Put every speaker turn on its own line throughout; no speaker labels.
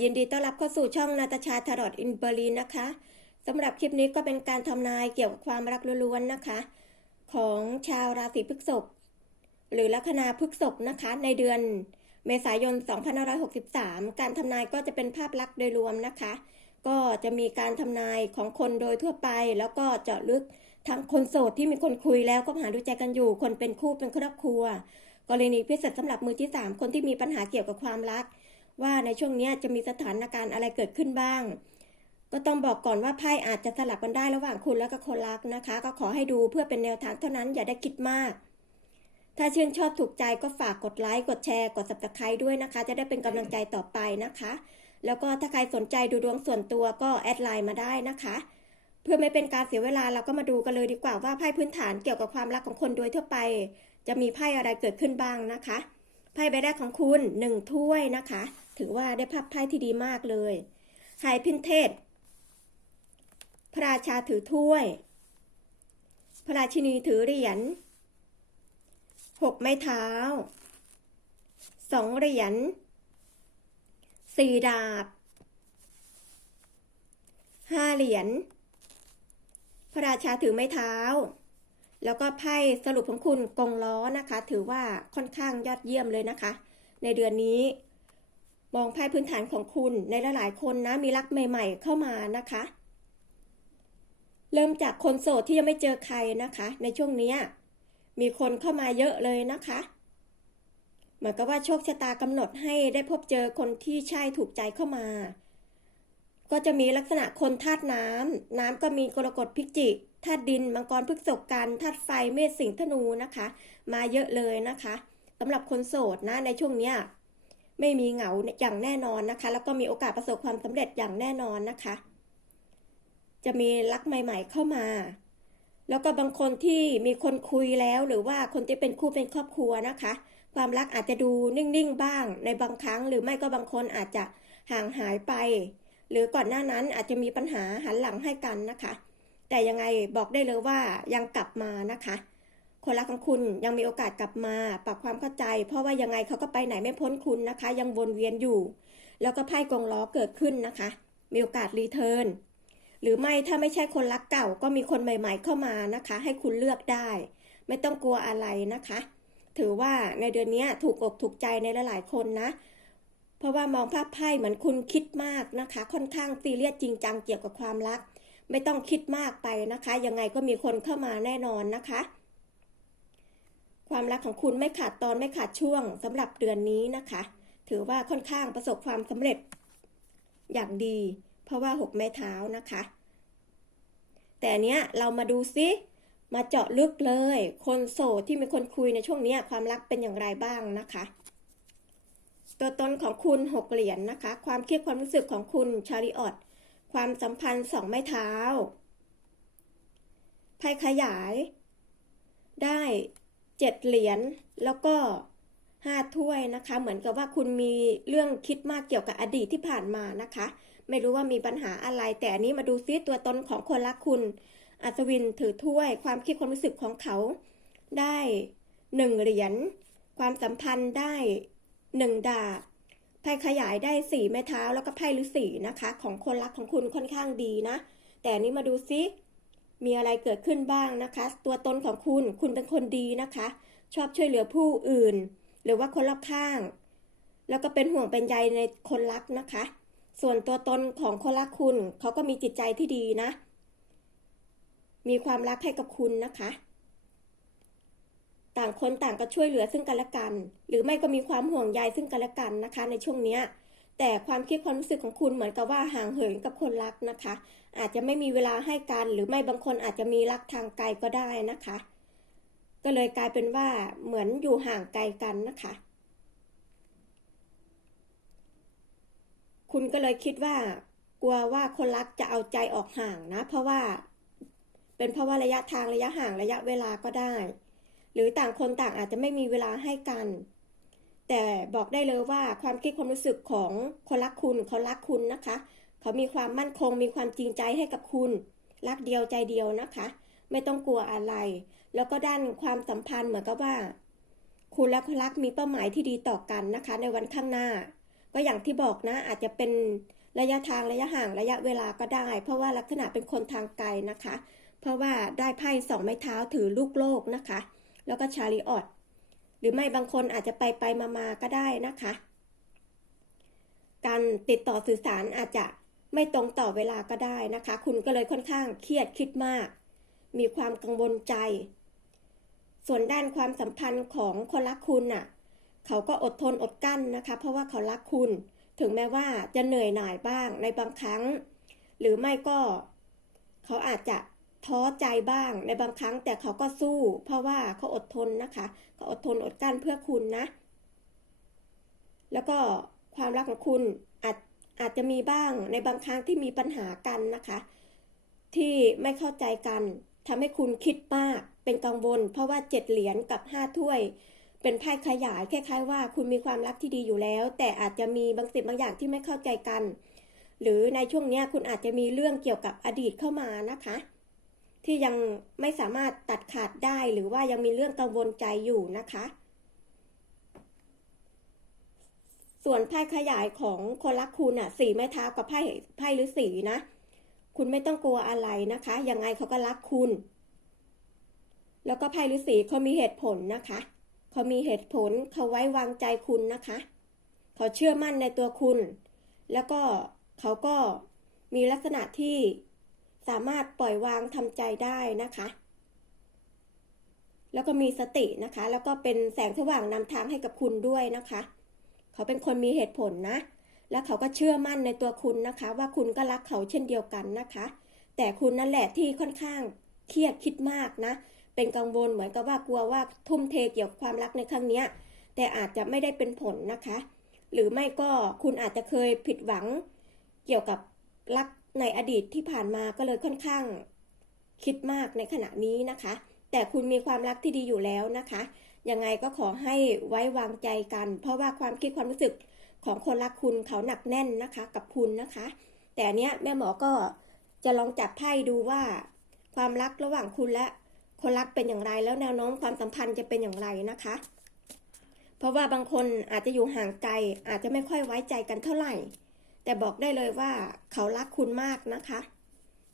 ยินดีต้อนรับเข้าสู่ช่องนาตาชาทารอดอินเบอรีนนะคะสำหรับคลิปนี้ก็เป็นการทำนายเกี่ยวกับความรักล้วนๆนะคะ ของชาวราศีพฤษภหรือลัคนาพฤษภนะคะ ในเดือนเมษายน 2563 การทำนายก็จะเป็นภาพลักษณ์โดยรวมนะคะ ก็จะมีการทำนายของคนโดยทั่วไป แล้วก็เจาะลึกทั้งคนโสดที่มีคนคุยแล้วก็หาดูใจกันอยู่ คนเป็นคู่เป็นครอบครัว กรณีพิเศษสำหรับมือที่ 3 คนที่มีปัญหาเกี่ยวกับความรัก ว่าในช่วงนี้จะมีสถานการณ์อะไรเกิดขึ้นบ้าง ก็ต้องบอกก่อนว่าไพ่อาจจะสลับกันได้ระหว่างคุณและก็คนรักนะคะ ก็ขอให้ดูเพื่อเป็นแนวทางเท่านั้นอย่าได้คิดมาก ถ้าชื่นชอบถูกใจก็ฝากกดไลค์กดแชร์กด subscribe ด้วยนะคะ จะได้เป็นกำลังใจต่อไปนะคะ แล้วก็ถ้าใครสนใจดูดวงส่วนตัวก็แอดไลน์มาได้นะคะเพื่อไม่เป็นการเสียเวลาเราก็มาดูกันเลยดีกว่าว่าไพ่พื้นฐานเกี่ยวกับความรักของคนโดยทั่วไป จะมีไพ่อะไรเกิดขึ้นบ้างนะคะ ไพ่ใบแรกของคุณหนึ่งถ้วยนะคะ ถือว่าได้ภาพไพ่ที่ดีมากเลยไฮพินเทศ พระราชาถือถ้วย พระราชินีถือเหรียญหกไม้เท้าสองเหรียญสี่ดาบห้าเหรียญพระราชาถือไม้เท้า แล้วก็ไพ่สรุปของคุณกงล้อนะคะ ถือว่าค่อนข้างยอดเยี่ยมเลยนะคะ ในเดือนนี้ มองไพ่พื้นฐานของคุณในหลายๆคนนะมีรักใหม่ ๆ เข้ามานะคะ เริ่มจากคนโสดที่ยังไม่เจอใครนะคะ ในช่วงนี้มีคนเข้ามาเยอะเลยนะคะเหมือนกับว่าโชคชะตากำหนดให้ได้พบเจอคนที่ใช่ถูกใจเข้ามา ก็จะมีลักษณะคนธาตุน้ำน้ำก็มีกรกฎพิจิกธาตุดิน มังกรพฤกษกกันธาตุไฟเมษสิงห์ธนูนะคะ มาเยอะเลยนะคะสำหรับคนโสดนะในช่วงเนี้ยไม่มีเหงาอย่างแน่นอนนะคะ แล้วก็มีโอกาสประสบความสำเร็จอย่างแน่นอนนะคะ จะมีรักใหม่ ๆ เข้ามา แล้วก็บางคนที่มีคนคุยแล้วหรือว่าคนที่เป็นคู่เป็นครอบครัวนะคะ ความรักอาจจะดูนิ่งๆบ้างในบางครั้ง หรือไม่ก็บางคนอาจจะห่างหายไป หรือก่อนหน้านั้นอาจจะมีปัญหาหันหลังให้กันนะคะ แต่ยังไงบอกได้เลยว่ายังกลับมานะคะ คนรักของคุณยังมีโอกาสกลับมาปรับความเข้าใจ เพราะว่ายังไงเขาก็ไปไหนไม่พ้นคุณนะคะ ยังวนเวียนอยู่ แล้วก็ไพ่กงล้อเกิดขึ้นนะคะ มีโอกาสรีเทิร์นหรือไม่ถ้าไม่ใช่คนรักเก่าก็มีคนใหม่ ๆ เข้ามานะคะ ให้คุณเลือกได้ ไม่ต้องกลัวอะไรนะคะ ถือว่าในเดือนนี้ถูกอกถูกใจในหลายๆคนนะ เพราะว่ามองภาพไพ่เหมือนคุณคิดมากนะคะ ค่อนข้างซีเรียสจริงจังเกี่ยวกับความรัก ไม่ต้องคิดมากไปนะคะ ยังไงก็มีคนเข้ามาแน่นอนนะคะ ความรักของคุณไม่ขาดตอนไม่ขาดช่วงสำหรับเดือนนี้นะคะ ถือว่าค่อนข้างประสบความสำเร็จ อย่างดี เพราะว่าหกไม้เท้านะคะ แต่เนี้ยเรามาดูซิมาเจาะลึกเลย คนโสดที่มีคนคุยในช่วงนี้ความรักเป็นอย่างไรบ้างนะคะ ตัวตนของคุณหกเหรียญนนะคะ ความคิดความรู้สึกของคุณชาริออตความสัมพันธ์สองไม้เท้าไพ่ขยาย ได้เจ็ดเหรียญแล้วก็ห้าถ้วยนะคะ เหมือนกับว่าคุณมีเรื่องคิดมากเกี่ยวกับอดีตที่ผ่านมานะคะ ไม่รู้ว่ามีปัญหาอะไร แต่อันนี้มาดูซิตัวตนของคนรักคุณ อัศวินถือถ้วย ความคิดความรู้สึกของเขา ได้หนึ่งเหรียญความสัมพันธ์ได้ หนึ่งดาบไพ่ขยายได้สี่ไม้เท้าแล้วก็ไพ่ฤาษีนะคะ ของคนรักของคุณค่อนข้างดีนะ แต่นนี้มาดูซิมีอะไรเกิดขึ้นบ้างนะคะ ตัวตนของคุณคุณเป็นคนดีนะคะ ชอบช่วยเหลือผู้อื่น หรือว่าคนรอบข้าง แล้วก็เป็นห่วงเป็นใยในคนรักนะคะ ส่วนตัวตนของคนรักคุณเขาก็มีจิตใจที่ดีนะ มีความรักให้กับคุณนะคะ ต่างคนต่างก็ช่วยเหลือซึ่งกันและกัน หรือไม่ก็มีความห่วงใยซึ่งกันและกันนะคะ ในช่วงเนี้ยแต่ความคิดความรู้สึกของคุณเหมือนกับว่าห่างเหินกับคนรักนะคะ อาจจะไม่มีเวลาให้กัน หรือไม่บางคนอาจจะมีรักทางไกลก็ได้นะคะ ก็เลยกลายเป็นว่าเหมือนอยู่ห่างไกลกันนะคะ คุณก็เลยคิดว่า กลัวว่าคนรักจะเอาใจออกห่างนะ เพราะว่า เป็นเพราะว่าระยะทางระยะห่างระยะเวลาก็ได้ หรือต่างคนต่างอาจจะไม่มีเวลาให้กัน แต่บอกได้เลยว่าความคิดความรู้สึกของคนรักคุณเขารักคุณนะคะ เขามีความมั่นคงมีความจริงใจให้กับคุณ รักเดียวใจเดียวนะคะ ไม่ต้องกลัวอะไร แล้วก็ด้านความสัมพันธ์เหมือนกับว่า คุณและคนรักมีเป้าหมายที่ดีต่อกันนะคะ ในวันข้างหน้า ก็อย่างที่บอกนะอาจจะเป็นระยะทางระยะห่างระยะเวลาก็ได้ เพราะว่าลักษณะเป็นคนทางไกลนะคะ เพราะว่าได้ไพ่สองไม้เท้าถือลูกโลกนะคะ แล้วก็ชาริออตหรือไม่บางคนอาจจะไปไปมามาก็ได้นะคะ การติดต่อสื่อสารอาจจะไม่ตรงต่อเวลาก็ได้นะคะ คุณก็เลยค่อนข้างเครียดคิดมาก มีความกังวลใจ ส่วนด้านความสัมพันธ์ของคนรักคุณน่ะ เขาก็อดทนอดกั้นนะคะ เพราะว่าเขารักคุณ ถึงแม้ว่าจะเหนื่อยหน่ายบ้างในบางครั้ง หรือไม่ก็ เขาอาจจะ ท้อใจบ้างในบางครั้งแต่เขาก็สู้ เพราะว่าเขาอดทนนะคะเขาอดทนอดกั้นเพื่อคุณนะ แล้วก็ความรักของคุณอาจอาจจะมีบ้างในบางครั้งที่มีปัญหากันนะคะ ที่ไม่เข้าใจกันทำให้คุณคิดมากเป็นกังวล เพราะว่าเจ็ดเหรียญกับห้าถ้วย เป็นไพ่ขยายคล้ายๆว่าคุณมีความรักที่ดีอยู่แล้ว แต่อาจจะมีบางสิ่งบางอย่างที่ไม่เข้าใจกัน หรือในช่วงนี้คุณอาจจะมีเรื่องเกี่ยวกับอดีตเข้ามานะคะ ที่ยังไม่สามารถตัดขาดได้หรือว่ายังมีเรื่องกังวลใจอยู่นะคะ ส่วนไพ่ขยายของคนรักคุณอะสีไม้เท้ากับไพ่ไพ่หรือสีนะ คุณไม่ต้องกลัวอะไรนะคะ ยังไงเขาก็รักคุณ แล้วก็ไพ่ฤาษีเขามีเหตุผลนะคะเขามีเหตุผลเขาไว้วางใจคุณนะคะ เขาเชื่อมั่นในตัวคุณ แล้วก็เขาก็มีลักษณะที่ สามารถปล่อยวางทำใจได้นะคะ แล้วก็มีสตินะคะ แล้วก็เป็นแสงสว่างนำทางให้กับคุณด้วยนะคะ เขาเป็นคนมีเหตุผลนะ และเขาก็เชื่อมั่นในตัวคุณนะคะ ว่าคุณก็รักเขาเช่นเดียวกันนะคะ แต่คุณนั่นแหละที่ค่อนข้างเครียดคิดมากนะ เป็นกังวลเหมือนกับว่ากลัวว่าทุ่มเทเกี่ยวกับความรักในครั้งนี้แต่อาจจะไม่ได้เป็นผลนะคะ หรือไม่ก็คุณอาจจะเคยผิดหวังเกี่ยวกับรัก ในอดีตที่ผ่านมาก็เลยค่อนข้าง คิดมากในขณะนี้นะคะ แต่คุณมีความรักที่ดีอยู่แล้วนะคะ ยังไงก็ขอให้ไว้วางใจกัน เพราะว่าความคิดความรู้สึกของคนรักคุณเขาหนักแน่นนะคะ กับคุณนะคะ แต่เนี้ยแม่หมอก็จะลองจับไพ่ดูว่า ความรักระหว่างคุณและคนรักเป็นอย่างไรแล้วแนวโน้มความสัมพันธ์จะเป็นอย่างไรนะคะ เพราะว่าบางคนอาจจะอยู่ห่างไกลอาจจะไม่ค่อยไว้ใจกันเท่าไหร่ แต่บอกได้เลยว่าเขารักคุณมากนะคะ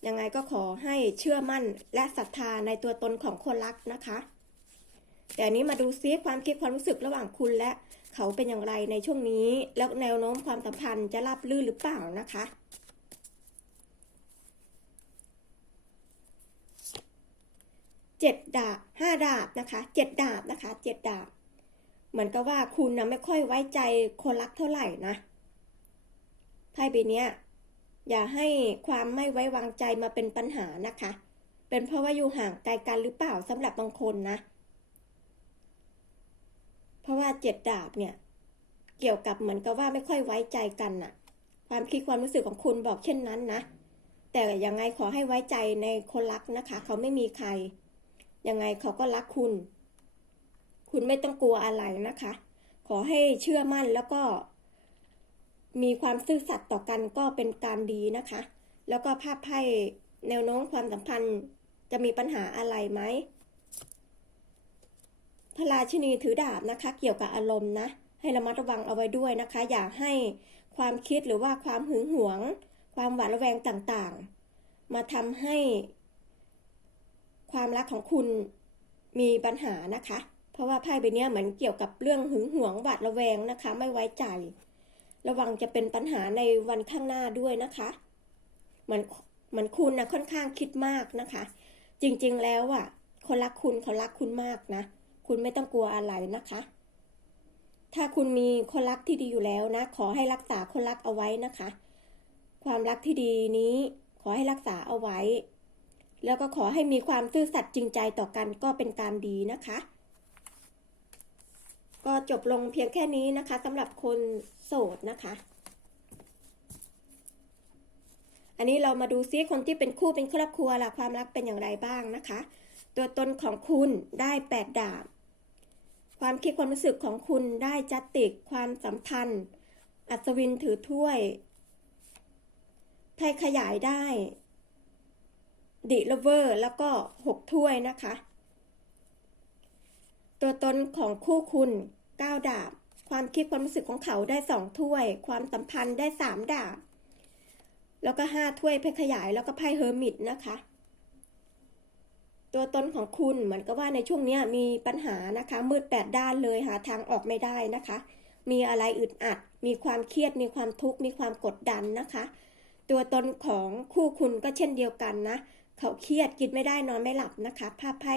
ยังไงก็ขอให้เชื่อมั่นและศรัทธาในตัวตนของคนรักนะคะ แต่อันนี้มาดูซิความคิดความรู้สึกระหว่างคุณและเขาเป็นอย่างไรในช่วงนี้ แล้วแนวโน้มความสัมพันธ์จะราบรื่นหรือเปล่านะคะเจ็ดดาบห้าดาบนะคะเจ็ดดาบนะคะเจ็ดดาบ เหมือนกับว่าคุณนะไม่ค่อยไว้ใจคนรักเท่าไหร่นะ ไพ่ใบเนี้ยอย่าให้ความไม่ไว้วางใจมาเป็นปัญหานะคะ เป็นเพราะว่าอยู่ห่างไกลกันหรือเปล่าสำหรับบางคนนะ เพราะว่าเจ็ดดาบเนี่ย เกี่ยวกับเหมือนกับว่าไม่ค่อยไว้ใจกันน่ะ ความคิดความรู้สึกของคุณบอกเช่นนั้นนะ แต่ยังไงขอให้ไว้ใจในคนรักนะคะ เขาไม่มีใคร ยังไงเขาก็รักคุณ คุณไม่ต้องกลัวอะไรนะคะ ขอให้เชื่อมั่นแล้วก็ มีความซื่อสัตย์ต่อกันก็เป็นการดีนะคะ แล้วก็ภาพไพ่แนวโน้มความสัมพันธ์จะมีปัญหาอะไรไหมพระราชินีถือดาบนะคะ เกี่ยวกับอารมณ์นะ ให้ระมัดระวังเอาไว้ด้วยนะคะ อย่าให้ความคิดหรือว่าความหึงหวง ความหวาดระแวงต่างๆ มาทำให้ ความรักของคุณมีปัญหานะคะ เพราะว่าไพ่ใบเนี้ยเหมือนเกี่ยวกับเรื่องหึงหวงหวาดระแวงนะคะ ไม่ไว้ใจ ระวังจะเป็นปัญหาในวันข้างหน้าด้วยนะคะเหมือนเหมือนคุณนะค่อนข้างคิดมากนะคะ จริงๆแล้วอะ คนรักคุณเขารักคุณมากนะ คุณไม่ต้องกลัวอะไรนะคะ ถ้าคุณมีคนรักที่ดีอยู่แล้วนะ ขอให้รักษาคนรักเอาไว้นะคะ ความรักที่ดีนี้ขอให้รักษาเอาไว้ แล้วก็ขอให้มีความซื่อสัตย์จริงใจต่อกันก็เป็นการดีนะคะ ก็จบลงเพียงแค่นี้นะคะสำหรับคนโสดนะคะ อันนี้เรามาดูซิคนที่เป็นคู่เป็นครอบครัวล่ะความรักเป็นอย่างไรบ้างนะคะ ตัวตนของคุณได้แปดดาบ ความคิดความรู้สึกของคุณได้จัตติก ความสัมพันธ์ อัศวินถือถ้วยไพ่ขยายได้ดิลเวอร์แล้วก็หกถ้วยนะคะ ตัวตนของคู่คุณ เก้าดาบ ความคิดความรู้สึกของเขาได้สองถ้วย ความสัมพันธ์ได้สามดาบ แล้วก็ห้าถ้วยไพ่ขยายแล้วก็ไพ่เฮอร์มิตนะคะ ตัวตนของคุณเหมือนกับว่าในช่วงนี้มีปัญหานะคะ มืดแปดด้านเลยหาทางออกไม่ได้นะคะ มีอะไรอึดอัด มีความเครียด มีความทุกข์ มีความกดดันนะคะ ตัวตนของคู่คุณก็เช่นเดียวกันนะ เขาเครียดกินไม่ได้นอนไม่หลับนะคะ ภาพไพ่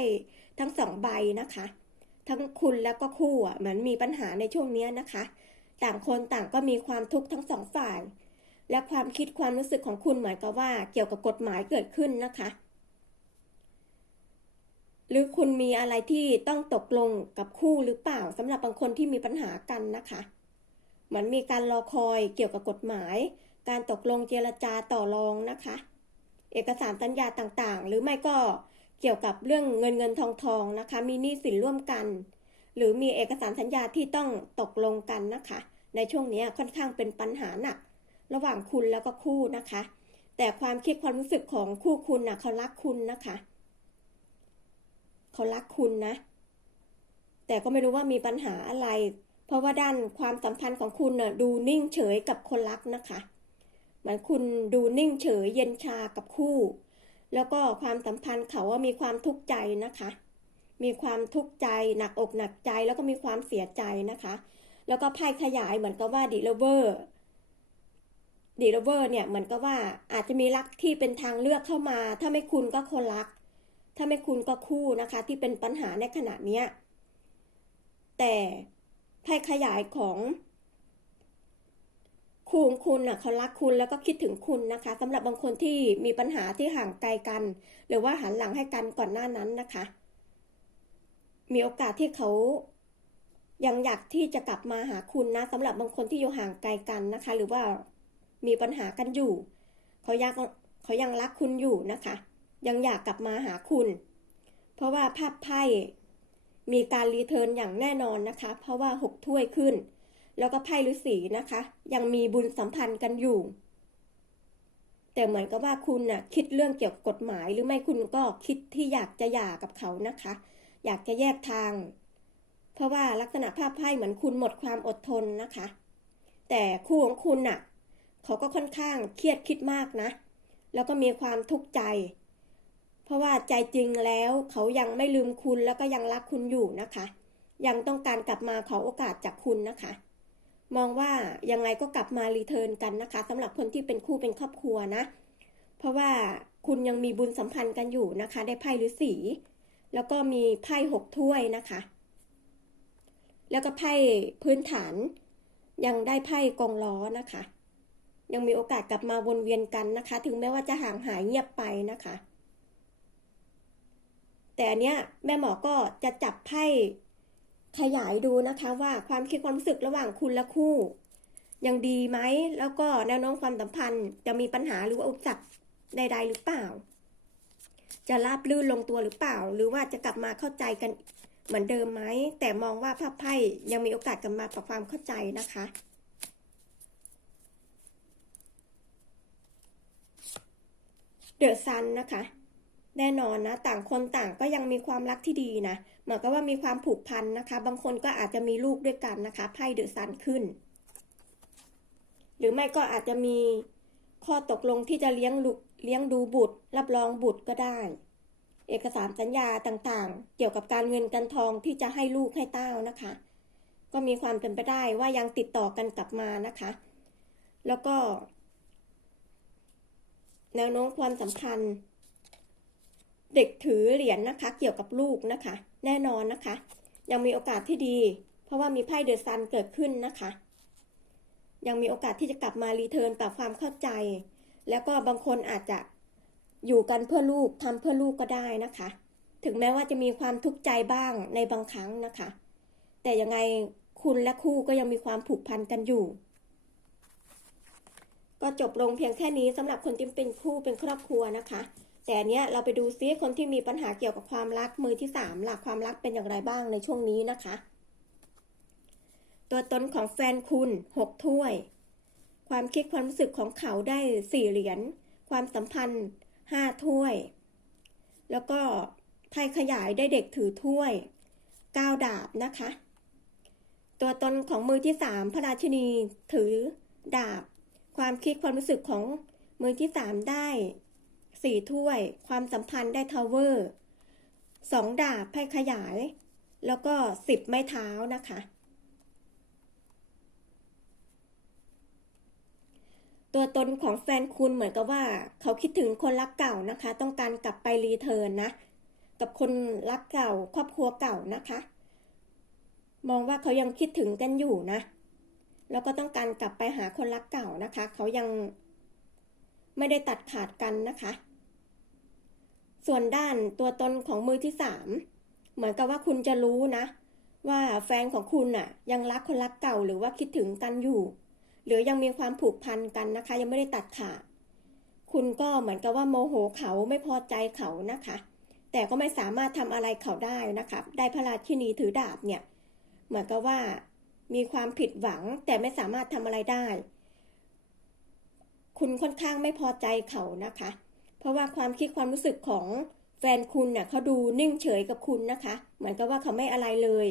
ทั้งสองใบนะคะ ทั้งคุณแล้วก็คู่อะเหมือนมีปัญหาในช่วงเนี้ยนะคะ ต่างคนต่างก็มีความทุกข์ทั้งสองฝ่าย และความคิดความรู้สึกของคุณเหมือนกับว่าเกี่ยวกับกฎหมายเกิดขึ้นนะคะ หรือคุณมีอะไรที่ต้องตกลงกับคู่หรือเปล่าสำหรับบางคนที่มีปัญหากันนะคะเหมือนมีการรอคอยเกี่ยวกับกฎหมาย การตกลงเจรจาต่อรองนะคะ เอกสารสัญญาต่างๆ หรือไม่ก็ เกี่ยวกับเรื่องเงินเงินทองทองนะคะ มีหนี้สินร่วมกัน หรือมีเอกสารสัญญาที่ต้องตกลงกันนะคะ ในช่วงนี้ค่อนข้างเป็นปัญหาหนัก ระหว่างคุณแล้วก็คู่นะคะ แต่ความคิดความรู้สึกของคู่คุณนะเขารักคุณนะคะเขารักคุณนะ แต่ก็ไม่รู้ว่ามีปัญหาอะไร เพราะว่าด้านความสัมพันธ์ของคุณน่ะดูนิ่งเฉยกับคนรักนะคะ เหมือนคุณดูนิ่งเฉยเย็นชากับคู่ แล้วก็ความสัมพันธ์เขาว่ามีความทุกข์ใจนะคะ มีความทุกข์ใจหนักอกหนักใจแล้วก็มีความเสียใจนะคะ แล้วก็ไพ่ขยายเหมือนกับว่าดีเลเวอร์ดีเลเวอร์เนี่ยเหมือนกับว่าอาจจะมีรักที่เป็นทางเลือกเข้ามา ถ้าไม่คุณก็คนรัก ถ้าไม่คุณก็คู่นะคะ ที่เป็นปัญหาในขณะเนี้ยแต่ไพ่ขยายของ คู่ของคุณน่ะเขารักคุณแล้วก็คิดถึงคุณนะคะสำหรับบางคนที่มีปัญหาที่ห่างไกลกัน หรือว่าหันหลังให้กันก่อนหน้านั้นนะคะ มีโอกาสที่เขายังอยากที่จะกลับมาหาคุณนะสำหรับบางคนที่อยู่ห่างไกลกันนะคะ หรือว่ามีปัญหากันอยู่เขายังเขายังรักคุณอยู่นะคะ ยังอยากกลับมาหาคุณ เพราะว่าภาพไพ่มีการรีเทิร์นอย่างแน่นอนนะคะ เพราะว่าหกถ้วยขึ้น แล้วก็ไพ่ฤาษีนะคะ ยังมีบุญสัมพันธ์กันอยู่ แต่เหมือนกับว่าคุณน่ะคิดเรื่องเกี่ยวกับกฎหมาย หรือไม่คุณก็คิดที่อยากจะหย่ากับเขานะคะ อยากจะแยกทาง เพราะว่าลักษณะภาพไพ่เหมือนคุณหมดความอดทนนะคะ แต่คู่ของคุณน่ะเขาก็ค่อนข้างเครียดคิดมากนะ แล้วก็มีความทุกข์ใจ เพราะว่าใจจริงแล้วเขายังไม่ลืมคุณแล้วก็ยังรักคุณอยู่นะคะ ยังต้องการกลับมาขอโอกาสจากคุณนะคะ มองว่ายังไงก็กลับมารีเทิร์นกันนะคะสำหรับคนที่เป็นคู่เป็นครอบครัวนะ เพราะว่าคุณยังมีบุญสัมพันธ์กันอยู่นะคะ ได้ไพ่ฤาษีแล้วก็มีไพ่หกถ้วยนะคะ แล้วก็ไพ่พื้นฐาน ยังได้ไพ่กองล้อนะคะ ยังมีโอกาสกลับมาวนเวียนกันนะคะ ถึงแม้ว่าจะห่างหายเงียบไปนะคะ แต่อันเนี้ยแม่หมอก็จะจับไพ่ ขยายดูนะคะว่าความคิดความรู้สึกระหว่างคุณและคู่ ยังดีไหม แล้วก็แนวโน้มความสัมพันธ์จะมีปัญหาหรือว่าอุปสรรคใด ๆ หรือเปล่า จะราบลื่นลงตัวหรือเปล่า หรือว่าจะกลับมาเข้าใจกันเหมือนเดิมไหม แต่มองว่าภาพไพ่ยังมีโอกาสกลับมาปรับความเข้าใจนะคะเดอะซันนะคะ แน่นอนนะ ต่างคนต่างก็ยังมีความรักที่ดีนะเหมือนกับว่ามีความผูกพันนะคะ บางคนก็อาจจะมีลูกด้วยกันนะคะไพ่เดอะซันขึ้น หรือไม่ก็อาจจะมีข้อตกลงที่จะเลี้ยงเลี้ยงดูบุตร รับรองบุตรก็ได้ เอกสารสัญญาต่างๆ เกี่ยวกับการเงินกันทองที่จะให้ลูกให้เต้านะคะ ก็มีความเป็นไปได้ว่ายังติดต่อกันกลับมานะคะ แล้วก็ แนวโน้มความสัมพันธ์ เด็กถือเหรียญนะคะ เกี่ยวกับลูกนะคะ แน่นอนนะคะ ยังมีโอกาสที่ดี เพราะว่ามีไพ่เดอะซันเกิดขึ้นนะคะ ยังมีโอกาสที่จะกลับมารีเทิร์นปรับความเข้าใจ แล้วก็บางคนอาจจะอยู่กันเพื่อลูกทำเพื่อลูกก็ได้นะคะ ถึงแม้ว่าจะมีความทุกข์ใจบ้างในบางครั้งนะคะ แต่ยังไงคุณและคู่ก็ยังมีความผูกพันกันอยู่ ก็จบลงเพียงแค่นี้สำหรับคนที่เป็นคู่เป็นครอบครัวนะคะ แต่อันเนี้ยเราไปดูซิคนที่มีปัญหาเกี่ยวกับความรักมือที่สามหลักความรักเป็นอย่างไรบ้างในช่วงนี้นะคะ ตัวตนของแฟนคุณหกถ้วย ความคิดความรู้สึกของเขาได้สี่เหรียญความสัมพันธ์ห้าถ้วย แล้วก็ไพ่ขยายได้เด็กถือถ้วยเก้าดาบนะคะ ตัวตนของมือที่สามพระราชินีถือดาบ ความคิดความรู้สึกของมือที่สามได้ สี่ถ้วย ความสัมพันธ์ได้ทาวเวอร์สองดาบไพ่ขยาย แล้วก็สิบไม้เท้านะคะ ตัวตนของแฟนคุณเหมือนกับว่า เขาคิดถึงคนรักเก่านะคะ ต้องการกลับไปรีเทิร์นนะ กับคนรักเก่า ครอบครัวเก่านะคะ มองว่าเขายังคิดถึงกันอยู่นะ แล้วก็ต้องการกลับไปหาคนรักเก่านะคะ เขายังไม่ได้ตัดขาดกันนะคะ ส่วนด้านตัวตนของมือที่สามเหมือนกับว่าคุณจะรู้นะ ว่าแฟนของคุณน่ะ ยังรักคนรักเก่าหรือว่าคิดถึงกันอยู่ หรือยังมีความผูกพันกันนะคะ ยังไม่ได้ตัดขาดคุณก็เหมือนกับว่าโมโหเขาไม่พอใจเขานะคะ แต่ก็ไม่สามารถทำอะไรเขาได้นะคะได้พระราชินีถือดาบเนี่ย เหมือนกับว่ามีความผิดหวังแต่ไม่สามารถทำอะไรได้ คุณค่อนข้างไม่พอใจเขานะคะ เพราะว่าความคิดความรู้สึกของแฟนคุณเน่ะเขาดูนิ่งเฉยกับคุณนะคะ เหมือนกับว่าเขาไม่อะไรเลย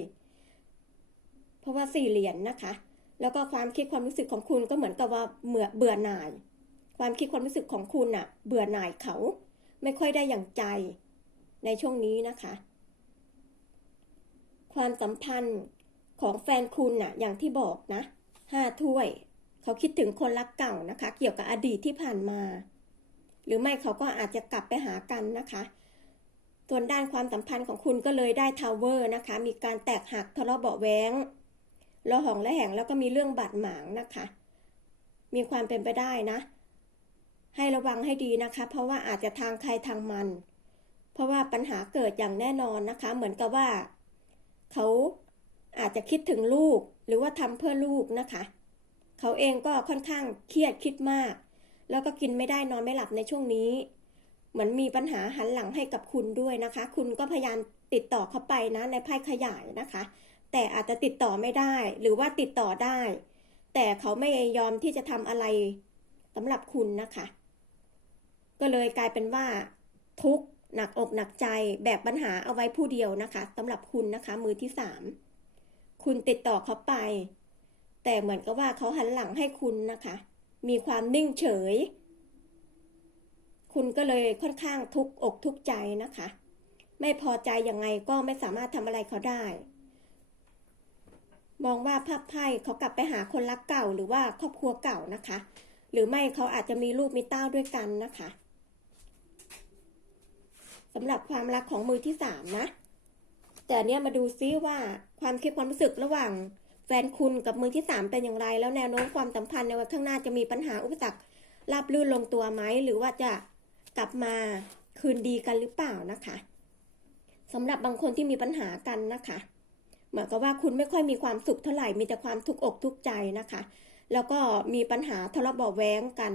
เพราะว่าสี่เหรียญนะคะ แล้วก็ความคิดความรู้สึกของคุณก็เหมือนกับว่าเบื่อเบื่อหน่าย ความคิดความรู้สึกของคุณน่ะ เบื่อหน่ายเขา ไม่ค่อยได้อย่างใจ ในช่วงนี้นะคะ ความสัมพันธ์ของแฟนคุณน่ะ อย่างที่บอกนะห้าถ้วย เขาคิดถึงคนรักเก่านะคะ เกี่ยวกับอดีตที่ผ่านมา หรือไม่เขาก็อาจจะกลับไปหากันนะคะ ส่วนด้านความสัมพันธ์ของคุณก็เลยได้ทาวเวอร์นะคะ มีการแตกหักทะเลาะเบาะแว้งระหองและแหงแล้วก็มีเรื่องบาดหมางนะคะ มีความเป็นไปได้นะ ให้ระวังให้ดีนะคะ เพราะว่าอาจจะทางใครทางมัน เพราะว่าปัญหาเกิดอย่างแน่นอนนะคะ เหมือนกับว่า เขาอาจจะคิดถึงลูกหรือว่าทำเพื่อลูกนะคะ เขาเองก็ค่อนข้างเครียดคิดมาก แล้วก็กินไม่ได้นอนไม่หลับในช่วงนี้ เหมือนมีปัญหาหันหลังให้กับคุณด้วยนะคะ คุณก็พยายามติดต่อเขาไปนะในไพ่ขยายนะคะ แต่อาจจะติดต่อไม่ได้ หรือว่าติดต่อได้ แต่เขาไม่ยอมที่จะทำอะไรสำหรับคุณนะคะ ก็เลยกลายเป็นว่า ทุกข์หนักอกหนักใจแบกปัญหาเอาไว้ผู้เดียวนะคะสำหรับคุณนะคะ มือที่สามคุณติดต่อเขาไป แต่เหมือนกับว่าเขาหันหลังให้คุณนะคะ มีความนิ่งเฉย คุณก็เลยค่อนข้างทุกข์อกทุกข์ใจนะคะ ไม่พอใจยังไงก็ไม่สามารถทำอะไรเขาได้ มองว่าภาพไพ่เขากลับไปหาคนรักเก่าหรือว่าครอบครัวเก่านะคะ หรือไม่เขาอาจจะมีลูกมีเต้าด้วยกันนะคะสำหรับความรักของมือที่สามนะ แต่เนี้ยมาดูซิว่าความคิดความรู้สึกระหว่าง แฟนคุณกับมือที่สามเป็นอย่างไร แล้วแนวโน้มความสัมพันธ์ในวันข้างหน้าจะมีปัญหาอุปสรรคราบรื่นลงตัวไหม หรือว่าจะกลับมาคืนดีกันหรือเปล่านะคะสำหรับบางคนที่มีปัญหากันนะคะ เหมือนกับว่าคุณไม่ค่อยมีความสุขเท่าไหร่มีแต่ความทุกข์อกทุกข์ใจนะคะ แล้วก็มีปัญหาทะเลาะเบาะแว้งกัน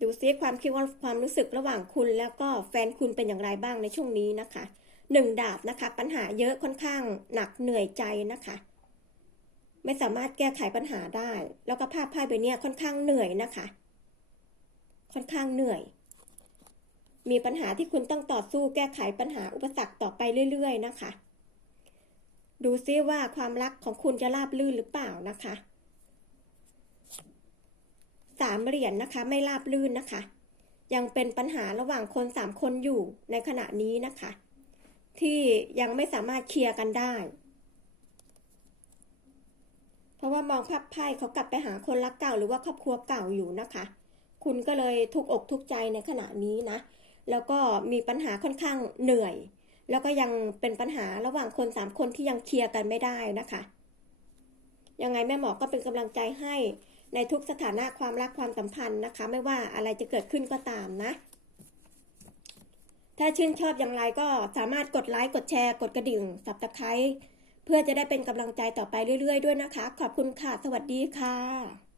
ดูซิความคิดว่าความรู้สึกระหว่างคุณแล้วก็แฟนคุณเป็นอย่างไรบ้างในช่วงนี้นะคะ หนึ่งดาบนะคะ ปัญหาเยอะค่อนข้างหนักเหนื่อยใจนะคะ ไม่สามารถแก้ไขปัญหาได้ แล้วก็ภาพไพ่ใบนี้ค่อนข้างเหนื่อยนะคะ ค่อนข้างเหนื่อย มีปัญหาที่คุณต้องต่อสู้แก้ไขปัญหาอุปสรรคต่อไปเรื่อย ๆ นะคะ ดูซิว่าความรักของคุณจะราบรื่นหรือเปล่านะคะสามเหรียญนนะคะ ไม่ราบรื่นนะคะยังเป็นปัญหาระหว่างคนสามคนอยู่ในขณะนี้นะคะ ที่ยังไม่สามารถเคลียร์กันได้ เพราะว่ามองภาพไพ่เขากลับไปหาคนรักเก่า หรือว่าครอบครัวเก่าอยู่นะคะ คุณก็เลยทุกอกทุกใจในขณะนี้นะ แล้วก็มีปัญหาค่อนข้างเหนื่อย แล้วก็ยังเป็นปัญหาระหว่างคนสามคนที่ยังเคลียร์กันไม่ได้นะคะ ยังไงแม่หมอก็เป็นกำลังใจให้ในทุกสถานะความรักความสัมพันธ์นะคะ ไม่ว่าอะไรจะเกิดขึ้นก็ตามนะ ถ้าชื่นชอบอย่างไรก็สามารถกดไลค์กดแชร์ กดกระดิ่งสับตะไคร้เพื่อจะได้เป็นกำลังใจต่อไปเรื่อย ๆ ด้วยนะคะ ขอบคุณค่ะ สวัสดีค่ะ